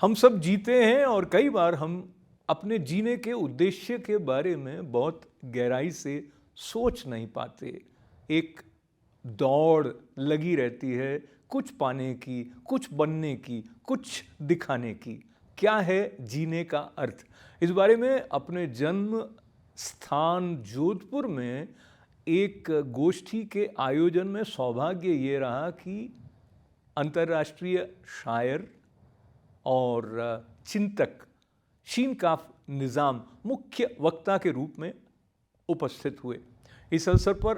हम सब जीते हैं और कई बार हम अपने जीने के उद्देश्य के बारे में बहुत गहराई से सोच नहीं पाते। एक दौड़ लगी रहती है कुछ पाने की, कुछ बनने की, कुछ दिखाने की। क्या है जीने का अर्थ? इस बारे में अपने जन्म स्थान जोधपुर में एक गोष्ठी के आयोजन में सौभाग्य ये रहा कि अंतर्राष्ट्रीय शायर और चिंतक शीनकाफ निज़ाम मुख्य वक्ता के रूप में उपस्थित हुए। इस अवसर पर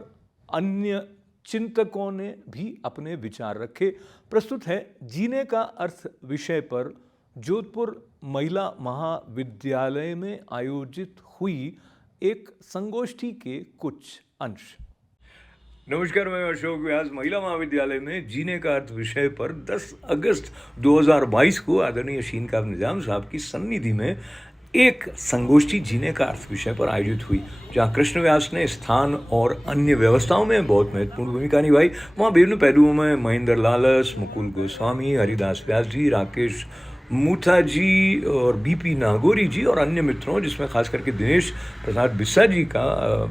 अन्य चिंतकों ने भी अपने विचार रखे। प्रस्तुत है जीने का अर्थ विषय पर जोधपुर महिला महाविद्यालय में आयोजित हुई एक संगोष्ठी के कुछ अंश। नमस्कार, मैं अशोक व्यास। महिला महाविद्यालय में जीने का अर्थ विषय पर 10 अगस्त 2022 को आदरणीय शीनकाफ निज़ाम साहब की सन्निधि में एक संगोष्ठी जीने का अर्थ विषय पर आयोजित हुई, जहां कृष्ण व्यास ने स्थान और अन्य व्यवस्थाओं में बहुत महत्वपूर्ण भूमिका निभाई। वहाँ विभिन्न पहलुओं में महेंद्र लालस, मुकुल गोस्वामी, हरिदास व्यास जी, राकेश मूथा जी और बीपी नागौरी जी और अन्य मित्रों, जिसमें खास करके दिनेश प्रसाद बिस्सा जी का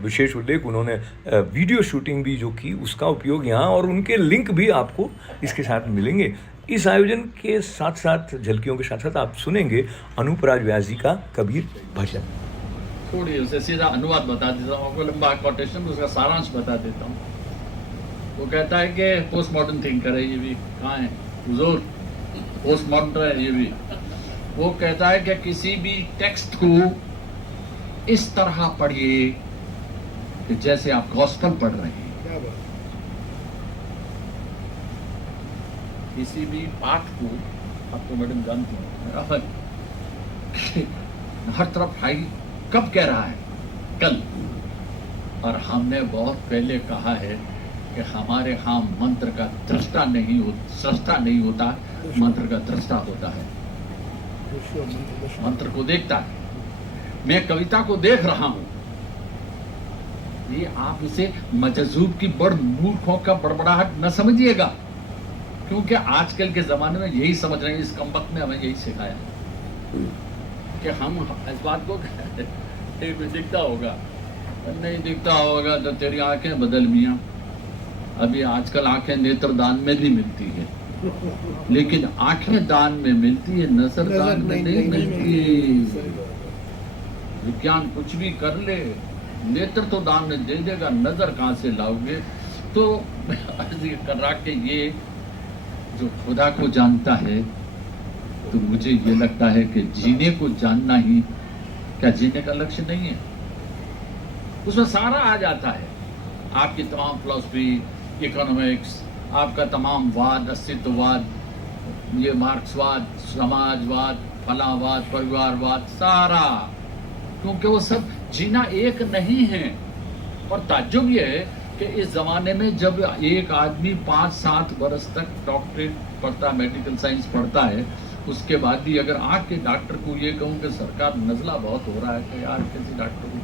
विशेष उल्लेख, उन्होंने वीडियो शूटिंग भी जो की उसका उपयोग यहाँ, और उनके लिंक भी आपको इसके साथ मिलेंगे। इस आयोजन के साथ साथ झलकियों के साथ साथ आप सुनेंगे अनूप राज व्यास जी का कबीर भजन। थोड़ी उसे सीधा अनुवाद बता देता हूँ, आपको लंबा कोटेशन उसका सारांश बता देता हूँ। वो कहता है कि पोस्ट मॉडर्न थिंकर है, ये भी कहाँ है हुजूर, पोस्ट मॉडर्न है ये भी। वो कहता है कि किसी भी टेक्स्ट को इस तरह पढ़िए कि जैसे आप गॉस्पेल पढ़ रहे हैं। किसी भी पाठ को, आपको मैडम जानती हूँ, हर तरफ हाई कब कह रहा है, कल। और हमने बहुत पहले कहा है कि हमारे यहाँ मंत्र का दृष्टा नहीं सृष्टा नहीं होता, मंत्र का दृष्टा होता है। मंत्र को देखता है। मैं कविता को देख रहा हूं। ये आप इसे मजजूब की बड़ मूर्खों का बड़बड़ाहट न समझिएगा, क्योंकि आजकल के जमाने में यही समझ रहे हैं। इस कमबख्त में हमें यही सिखाया कि हम इस बात को दिखता होगा, नहीं दिखता होगा तो तेरी आंखें बदल मियां। अभी आजकल आंखें नेत्रदान में भी मिलती है, लेकिन आंखें दान में मिलती है, नजर दान में नहीं मिलती। विज्ञान कुछ भी कर ले, नेत्र तो दान में दे देगा, नजर कहां से लाओगे? तो अर्ज कर रहा कि ये जो खुदा को जानता है, तो मुझे ये लगता है कि जीने को जानना ही क्या जीने का लक्ष्य नहीं है? उसमें सारा आ जाता है, आपकी तमाम फिलॉसफी, इकोनॉमिक्स, आपका तमाम वाद, अस्तित्ववाद, ये मार्क्सवाद, समाजवाद, फलावाद, परिवारवाद, सारा, क्योंकि वो सब जीना एक नहीं है। और ताज्जुब ये है कि इस जमाने में जब एक आदमी 5-7 बरस तक डॉक्टरेट पढ़ता, मेडिकल साइंस पढ़ता है, उसके बाद भी अगर आँख के डॉक्टर को ये कहूँ कि सरकार नजला बहुत हो रहा है, कि यार किसी डॉक्टर को,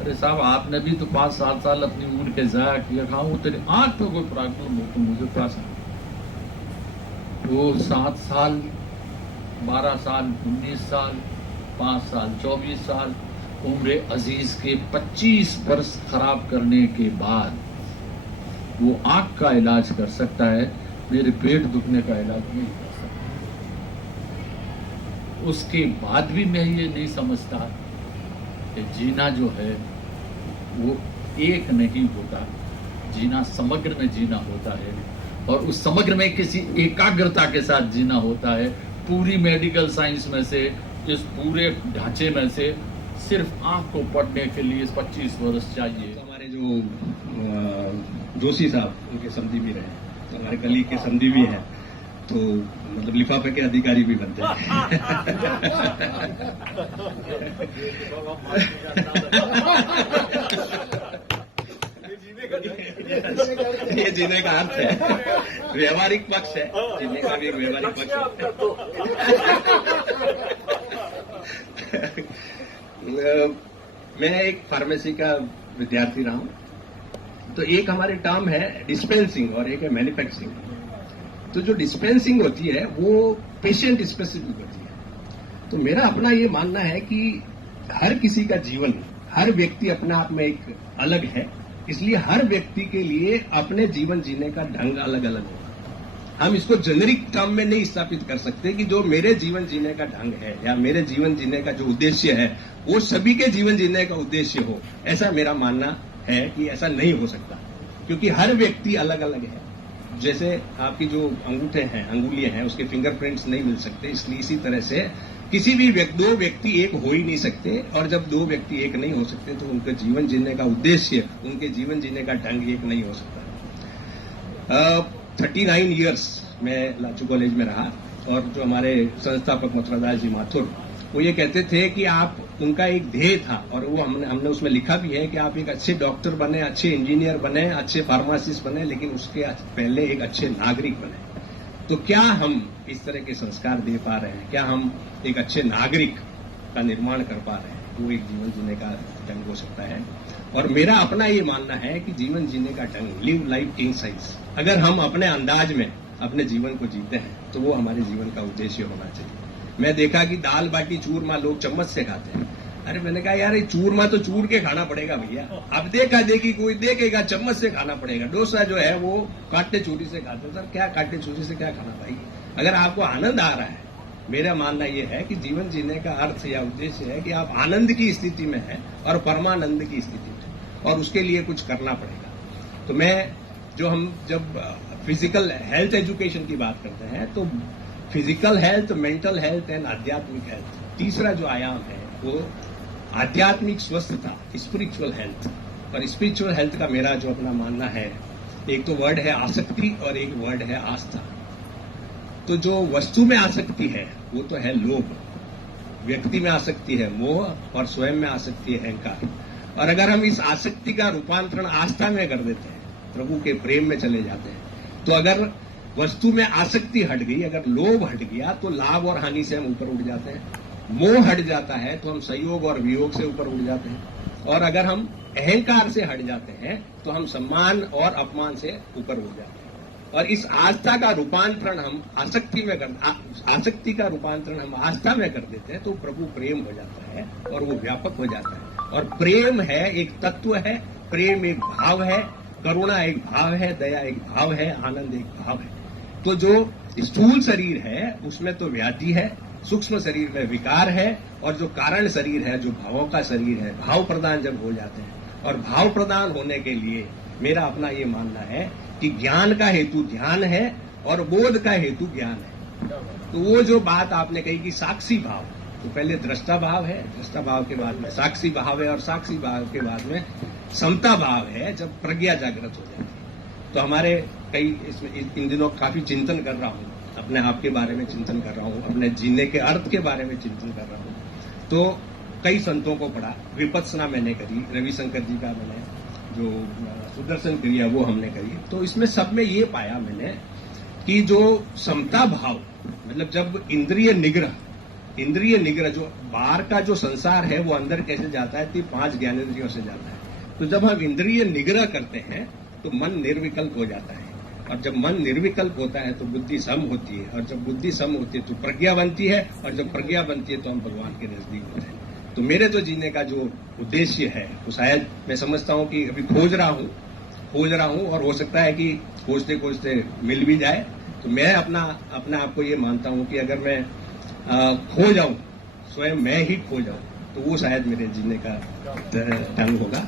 अरे साहब आपने भी तो 5-7 साल अपनी उम्र के ज़ाया किया, खाऊं तेरी आंख में कोई प्रॉब्लम हो तो मुझे क्या वो 7 साल, 12 साल, 19 साल, 5 साल, 24 साल उम्र अजीज के 25 वर्ष खराब करने के बाद वो आंख का इलाज कर सकता है, मेरे पेट दुखने का इलाज नहीं कर सकता। उसके बाद भी मैं ये नहीं समझता कि जीना जो है वो एक नहीं होता, जीना समग्र में जीना होता है, और उस समग्र में किसी एकाग्रता के साथ जीना होता है। पूरी मेडिकल साइंस में से, इस पूरे ढांचे में से सिर्फ आंख को पढ़ने के लिए 25 वर्ष चाहिए। हमारे जो जोशी साहब, उनके समधी भी रहे, हमारे कलीग के समधी भी हैं, तो मतलब लिफाफे के अधिकारी भी बनते हैं। ये जीने का अर्थ है, व्यवहारिक पक्ष है, जीने का भी एक व्यवहारिक पक्ष है। मैं एक फार्मेसी का विद्यार्थी रहा हूं, तो एक हमारी टर्म है डिस्पेंसिंग और एक है मैन्युफैक्चरिंग। तो जो डिस्पेंसिंग होती है वो पेशेंट स्पेसिफिक होती है। तो मेरा अपना ये मानना है कि हर किसी का जीवन, हर व्यक्ति अपने आप में एक अलग है, इसलिए हर व्यक्ति के लिए अपने जीवन जीने का ढंग अलग अलग होगा। हम इसको जेनरिक टर्म में नहीं स्थापित कर सकते कि जो मेरे जीवन जीने का ढंग है या मेरे जीवन जीने का जो उद्देश्य है वो सभी के जीवन जीने का उद्देश्य हो, ऐसा मेरा मानना है कि ऐसा नहीं हो सकता, क्योंकि हर व्यक्ति अलग अलग है। जैसे आपकी जो अंगूठे हैं, अंगुलियां हैं, उसके फिंगरप्रिंट्स नहीं मिल सकते, इसलिए इसी तरह से किसी भी दो व्यक्ति एक हो ही नहीं सकते, और जब दो व्यक्ति एक नहीं हो सकते तो उनके जीवन जीने का उद्देश्य, उनके जीवन जीने का ढंग एक नहीं हो सकता। 39 ईयर्स मैं लाचू कॉलेज में रहा, और जो हमारे संस्थापक मथुरादास जी माथुर, वो ये कहते थे कि आप, उनका एक ध्येय था और वो हमने उसमें लिखा भी है कि आप एक अच्छे डॉक्टर बने, अच्छे इंजीनियर बने, अच्छे फार्मासिस्ट बने, लेकिन उसके पहले एक अच्छे नागरिक बने। तो क्या हम इस तरह के संस्कार दे पा रहे हैं? क्या हम एक अच्छे नागरिक का निर्माण कर पा रहे हैं? वो एक जीवन जीने का ढंग हो सकता है। और मेरा अपना ये मानना है कि जीवन जीने का ढंग, लिव लाइफ किंग साइज, अगर हम अपने अंदाज में अपने जीवन को जीते हैं तो वो हमारे जीवन का उद्देश्य होना चाहिए। मैं देखा कि दाल बाटी चूरमा लोग चम्मच से खाते हैं। अरे मैंने कहा यार, ये चूरमा तो चूर के खाना पड़ेगा भैया। अब देखा देखी कोई देखेगा चम्मच से खाना पड़ेगा। डोसा जो है वो काटे चूरी से खाते हैं। सर क्या काटे चूरी से क्या खाना भाई? अगर आपको आनंद आ रहा है, मेरा मानना यह है कि जीवन जीने का अर्थ या उद्देश्य है कि आप आनंद की स्थिति में हैं और परमानंद की स्थिति में, और उसके लिए कुछ करना पड़ेगा। तो हम जब फिजिकल हेल्थ एजुकेशन की बात करते हैं तो physical health, mental health and आध्यात्मिक हेल्थ, तीसरा जो आयाम है वो आध्यात्मिक स्वस्थता, स्पिरिचुअल हेल्थ। और स्पिरिचुअल हेल्थ का मेरा जो अपना मानना है, एक तो वर्ड है आसक्ति और एक वर्ड है आस्था। तो जो वस्तु में आसक्ति है वो तो है लोभ, व्यक्ति में आसक्ति है मोह, और स्वयं में आसक्ति है अहंकार। और अगर हम इस आसक्ति का रूपांतरण आस्था में कर देते हैं, प्रभु के प्रेम में चले जाते हैं, तो अगर वस्तु में आसक्ति हट गई, अगर लोभ हट गया, तो लाभ और हानि से हम ऊपर उठ जाते हैं। मोह हट जाता है तो हम संयोग और वियोग से ऊपर उठ जाते हैं। और अगर हम अहंकार से हट जाते हैं तो हम सम्मान और अपमान से ऊपर उठ जाते हैं। और इस आस्था का रूपांतरण हम आसक्ति का रूपांतरण हम आस्था में कर देते हैं, तो प्रभु प्रेम हो जाता है और वो व्यापक हो जाता है। और प्रेम है, एक तत्व है, प्रेम एक भाव है, करुणा एक भाव है, दया एक भाव है, आनंद एक भाव है। तो जो स्थूल शरीर है उसमें तो व्याधि है, सूक्ष्म शरीर में विकार है, और जो कारण शरीर है, जो भावों का शरीर है, भाव प्रदान जब हो जाते हैं, और भाव प्रदान होने के लिए मेरा अपना ये मानना है कि ज्ञान का हेतु ध्यान है और बोध का हेतु ज्ञान है। तो वो जो बात आपने कही कि साक्षी भाव, तो पहले दृष्टा भाव है, दृष्टा भाव के बाद में साक्षी भाव है, और साक्षी भाव के बाद में समता भाव है, जब प्रज्ञा जागृत हो जाती है। तो हमारे कई इसमें इन दिनों काफी चिंतन कर रहा हूँ, अपने आप के बारे में चिंतन कर रहा हूँ, अपने जीने के अर्थ के बारे में चिंतन कर रहा हूँ। तो कई संतों को पढ़ा, विपत्सना मैंने करी, रविशंकर जी का मैंने जो सुदर्शन क्रिया वो हमने करी। तो इसमें सब में ये पाया मैंने कि जो समता भाव, मतलब जब इंद्रिय निग्रह जो बाहर का जो संसार है वो अंदर कैसे जाता है, तो 5 ज्ञानेंद्रियों से जाता है। तो जब हम इंद्रिय निग्रह करते हैं तो मन निर्विकल्प हो जाता है, और जब मन निर्विकल्प होता है तो बुद्धि सम होती है, और जब बुद्धि सम होती है तो प्रज्ञा बनती है, और जब प्रज्ञा बनती है तो हम भगवान के नजदीक होते हैं। तो मेरे तो जीने का जो उद्देश्य है वो शायद मैं समझता हूँ कि अभी खोज रहा हूँ, और हो सकता है कि खोजते खोजते मिल भी जाए। तो मैं अपने आप को ये मानता हूँ कि अगर मैं खो जाऊं, स्वयं मैं ही खो जाऊं, तो वो शायद मेरे जीने का ढंग होगा।